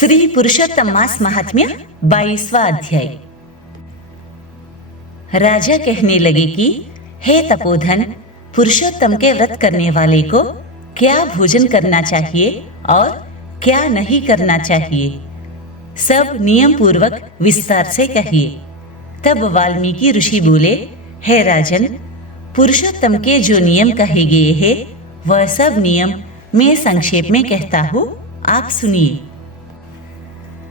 श्री पुरुषोत्तम मास महात्म्य 22वां अध्याय। राजा कहने लगे कि हे तपोधन, पुरुषोत्तम के व्रत करने वाले को क्या भोजन करना चाहिए और क्या नहीं करना चाहिए, सब नियम पूर्वक विस्तार से कहिए। तब वाल्मीकि ऋषि बोले, हे राजन, पुरुषोत्तम के जो नियम कहे गए हैं वह सब नियम मैं संक्षेप में कहता हूँ, आप सुनिए।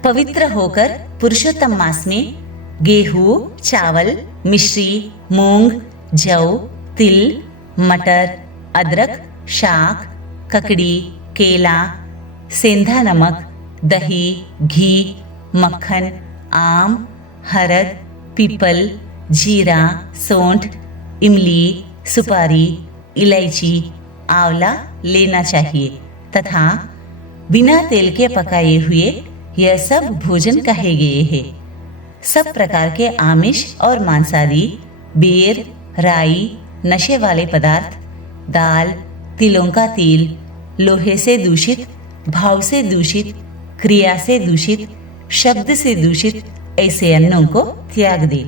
पवित्र होकर पुरुषोत्तम मास में गेहूं, चावल, मिश्री, मूंग, जौ, तिल, मटर, अदरक, शाक, ककड़ी, केला, सेंधा नमक, दही, घी, मक्खन, आम, हरद, पीपल, जीरा, सौंठ, इमली, सुपारी, इलायची, आंवला लेना चाहिए तथा बिना तेल के पकाए हुए यह सब भोजन कहे गए हैं। सब प्रकार के आमिष और मांसाहारी, बेर, राई, नशे वाले पदार्थ, दाल, तिलों का तेल, लोहे से दूषित, भाव से दूषित, क्रिया से दूषित, शब्द से दूषित ऐसे अन्नों को त्याग दे।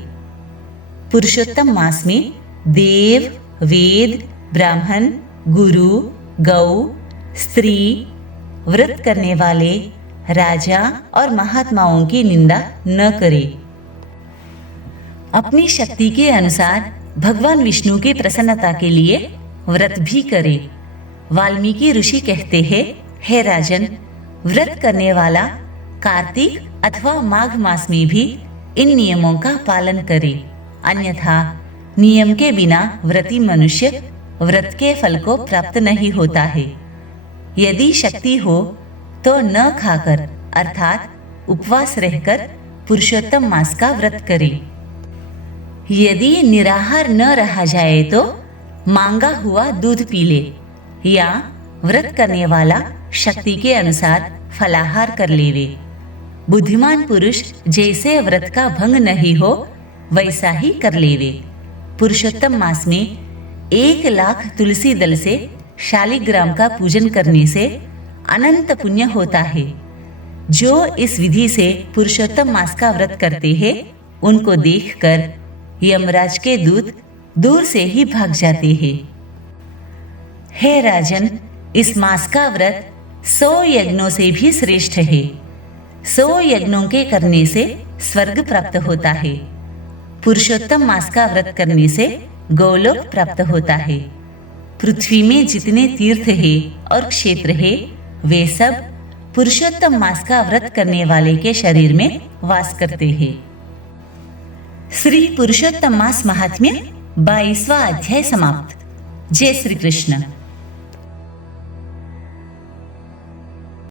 पुरुषोत्तम मास में देव, वेद, ब्राह्मण, गुरु, गौ, स्त्री, व्रत करने वाले, राजा और महात्माओं की निंदा न करे। अपनी शक्ति के अनुसार भगवान विष्णु की प्रसन्नता के लिए व्रत भी करे। वाल्मीकि ऋषि कहते हैं, हे राजन, व्रत करने वाला कार्तिक अथवा माघ मास में भी इन नियमों का पालन करे, अन्यथा नियम के बिना व्रती मनुष्य व्रत के फल को प्राप्त नहीं होता है। यदि शक्ति हो तो न खाकर अर्थात उपवास रहकर पुरुषोत्तम मास का व्रत करे। यदि निराहार न रहा जाए तो मांगा हुआ दूध पी ले या व्रत करने वाला शक्ति के अनुसार फलाहार कर लेवे। बुद्धिमान पुरुष जैसे व्रत का भंग नहीं हो वैसा ही कर लेवे। पुरुषोत्तम मास में 1,00,000 तुलसी दल से शालिग्राम का पूजन करने से अनंत पुण्य होता है। जो इस विधि से पुरुषोत्तम मास का व्रत करते हैं उनको देखकर यमराज के दूत दूर से ही भाग जाते हैं। हे राजन, इस मास का व्रत 100 यज्ञों से भी श्रेष्ठ है। 100 यज्ञों के करने से स्वर्ग प्राप्त होता है। पुरुषोत्तम मास का व्रत करने से गोलोक प्राप्त होता है। पृथ्वी में जितने तीर्थ है और क्षेत्र है वे सब पुरुषोत्तम मास का व्रत करने वाले के शरीर में वास करते हैं। श्री पुरुषोत्तम मास महात्म्य 22वां अध्याय समाप्त। जय श्री कृष्ण।